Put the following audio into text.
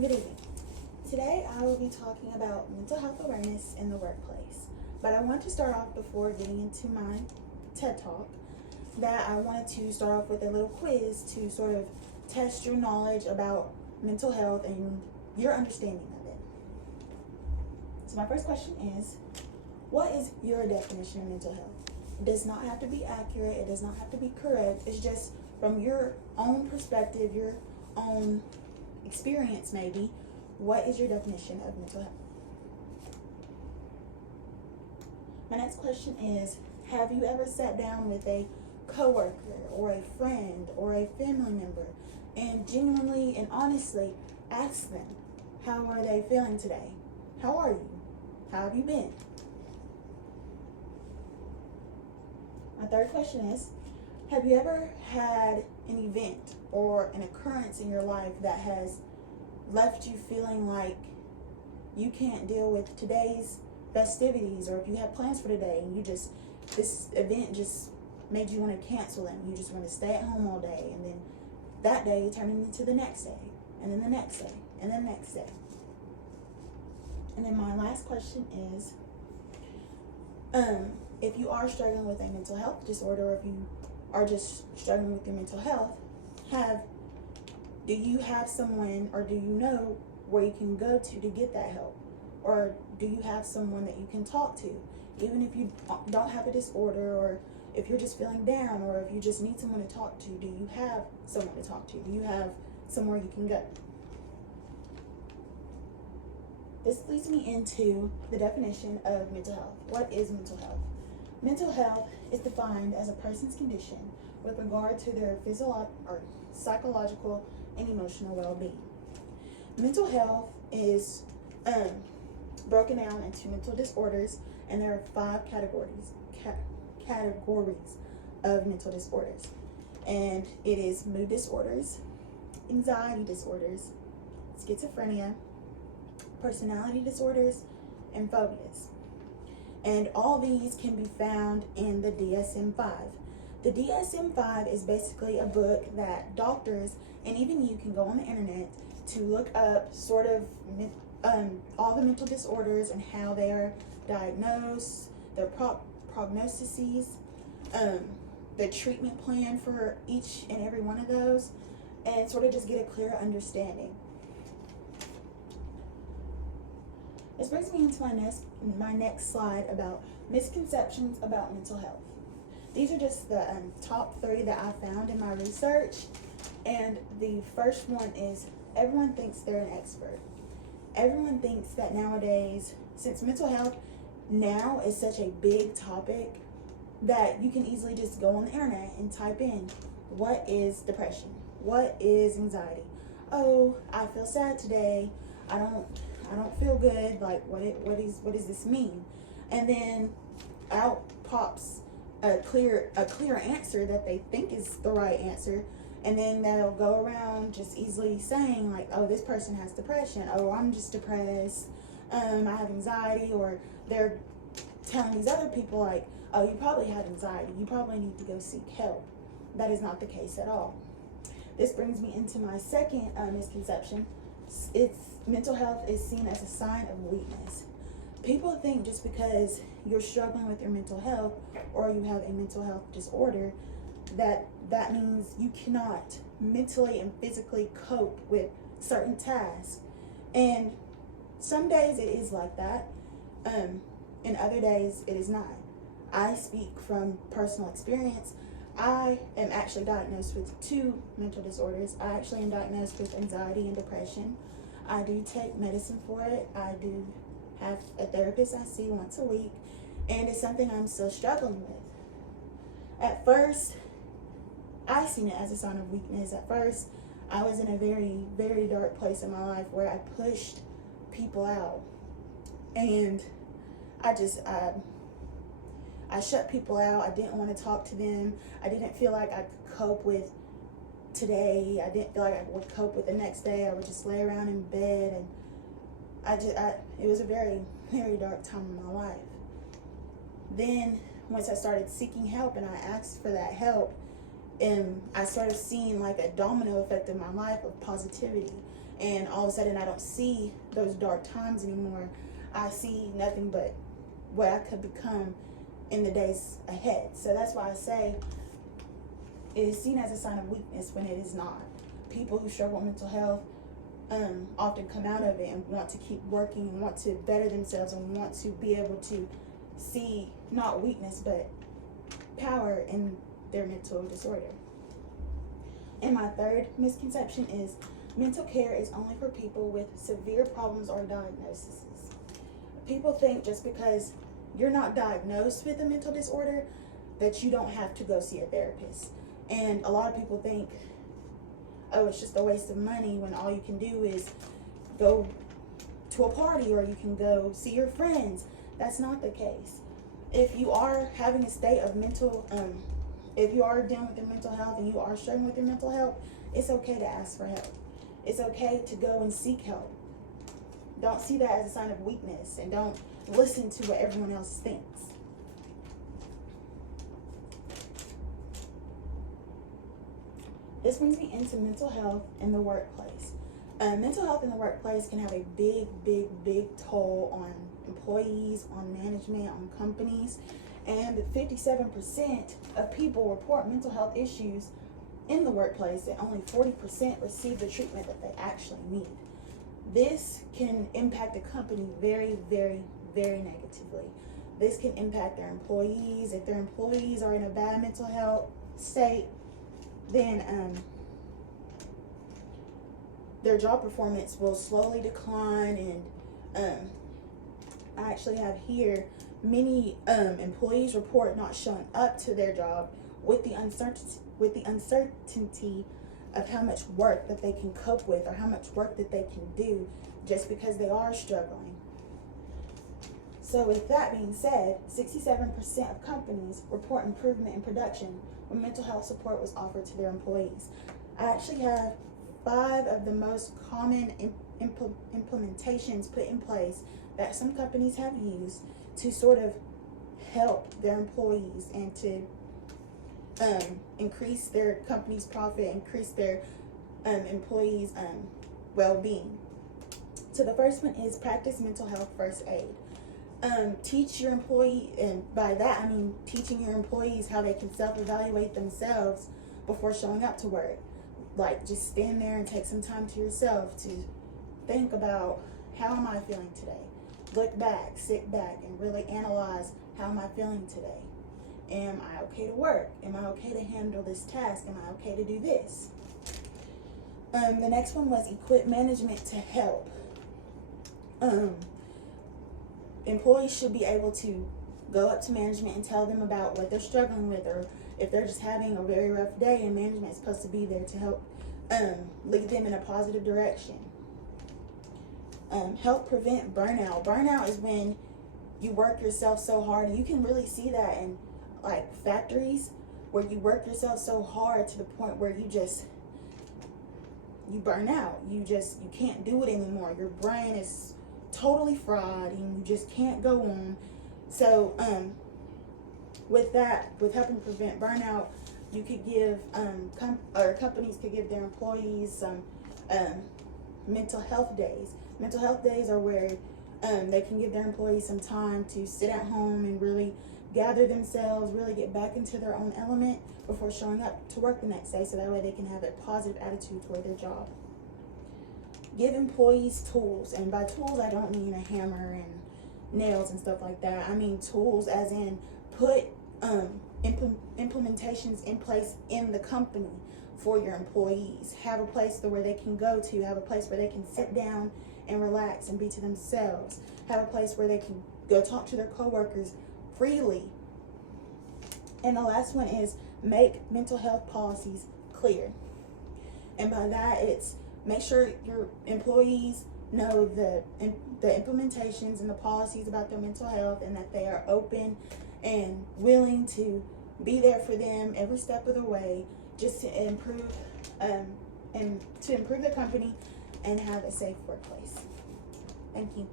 Good evening. Today I will be talking about mental health awareness in the workplace. But I want to start off before getting into my TED Talk that I wanted to start off with a little quiz to sort of test your knowledge about mental health and your understanding of it. So my first question is, what is your definition of mental health? It does not have to be accurate, it does not have to be correct, it's just from your own perspective, your own experience maybe. What is your definition of mental health? My next question is, have you ever sat down with a coworker or a friend or a family member and genuinely and honestly asked them, how are they feeling today? How are you? How have you been? My third question is, have you ever had an event or an occurrence in your life that has left you feeling like you can't deal with today's festivities, or if you have plans for today and this event just made you want to cancel them, you just want to stay at home all day, and then that day turned into the next day, and then the next day, and then the next day. And then my last question is, if you are struggling with a mental health disorder, or if you are just struggling with your mental health, do you have someone, or do you know where you can go to get that help? Or do you have someone that you can talk to? Even if you don't have a disorder, or if you're just feeling down, or if you just need someone to talk to, do you have someone to talk to? Do you have somewhere you can go? This leads me into the definition of mental health. What is mental health? Mental health is defined as a person's condition with regard to their physiological or psychological and emotional well-being. Mental health is broken down into mental disorders, and there are 5 categories of mental disorders. And it is mood disorders, anxiety disorders, schizophrenia, personality disorders, and phobias. And all these can be found in the DSM-5. The DSM-5 is basically a book that doctors and even you can go on the internet to look up sort of all the mental disorders and how they are diagnosed, their prognoses, the treatment plan for each and every one of those, and sort of just get a clear understanding. This brings me into my next slide about misconceptions about mental health. These are just the top 3 that I found in my research. And the first one is, everyone thinks they're an expert. Everyone thinks that nowadays, since mental health now is such a big topic, that you can easily just go on the internet and type in, what is depression? What is anxiety? Oh, I feel sad today. I don't feel good. Like, what does this mean? And then out pops a clear answer that they think is the right answer, and then they'll go around just easily saying like, oh, this person has depression, oh, I'm just depressed, I have anxiety, or they're telling these other people like, oh, you probably have anxiety, you probably need to go seek help. That is not the case at all. This brings me into my second misconception. Mental health is seen as a sign of weakness. People think just because you're struggling with your mental health, or you have a mental health disorder, that means you cannot mentally and physically cope with certain tasks. And some days it is like that, and other days it is not. I speak from personal experience. I am actually diagnosed with 2 mental disorders. I actually am diagnosed with anxiety and depression. I do take medicine for it. I do have a therapist I see once a week, and it's something I'm still struggling with. At first, I seen it as a sign of weakness. At first, I was in a very, very dark place in my life where I pushed people out, and I shut people out. I didn't want to talk to them. I didn't feel like I could cope with today. I didn't feel like I would cope with the next day. I would just lay around in bed, and it was a very, very dark time in my life. Then once I started seeking help and I asked for that help, and I started seeing like a domino effect in my life of positivity. and all of a sudden I don't see those dark times anymore. I see nothing but what I could become in the days ahead. So that's why I say it is seen as a sign of weakness when it is not. People who struggle with mental health often come out of it and want to keep working and want to better themselves and want to be able to see not weakness but power in their mental disorder. And my third misconception is mental care is only for people with severe problems or diagnoses. People think just because you're not diagnosed with a mental disorder that you don't have to go see a therapist. And a lot of people think, oh, it's just a waste of money when all you can do is go to a party or you can go see your friends. That's not the case. If you are having a state of mental, if you are dealing with your mental health and you are struggling with your mental health, it's okay to ask for help. It's okay to go and seek help. Don't see that as a sign of weakness, and don't listen to what everyone else thinks. This brings me into mental health in the workplace. Mental health in the workplace can have a big, big, big toll on employees, on management, on companies. And 57% of people report mental health issues in the workplace, and only 40% receive the treatment that they actually need. This can impact a company very, very, very negatively. This can impact their employees. If their employees are in a bad mental health state, then their job performance will slowly decline. And I actually have here many employees report not showing up to their job with the uncertainty of how much work that they can cope with or how much work that they can do just because they are struggling. So with that being said, 67% of companies report improvement in production when mental health support was offered to their employees. I actually have 5 of the most common implementations put in place that some companies have used to sort of help their employees and to increase their company's profit, increase their employees' well-being. So the first one is practice mental health first aid. Teach your employee, and by that I mean teaching your employees how they can self-evaluate themselves before showing up to work. Like, just stand there and take some time to yourself to think about, how am I feeling today? Look back, sit back, and really analyze, how am I feeling today? Am I okay to work? Am I okay to handle this task? Am I okay to do this? The next one was equip management to help. Employees should be able to go up to management and tell them about what they're struggling with, or if they're just having a very rough day, and management is supposed to be there to help lead them in a positive direction. Help prevent burnout. Burnout is when you work yourself so hard, and you can really see that in like factories where you work yourself so hard to the point where you burn out. You can't do it anymore. Your brain is totally fried and you just can't go on. So with helping prevent burnout, you could give companies could give their employees some mental health days. Mental health days are where they can give their employees some time to sit at home and really gather themselves, really get back into their own element before showing up to work the next day, so that way they can have a positive attitude toward their job. Give employees tools, and by tools I don't mean a hammer and nails and stuff like that. I mean tools as in put implementations in place in the company for your employees. Have a place where they can go to, have a place where they can sit down and relax and be to themselves. Have a place where they can go talk to their coworkers freely. And the last one is make mental health policies clear. And by that, it's make sure your employees know the implementations and the policies about their mental health, and that they are open and willing to be there for them every step of the way, just to improve the company and have a safe workplace. Thank you.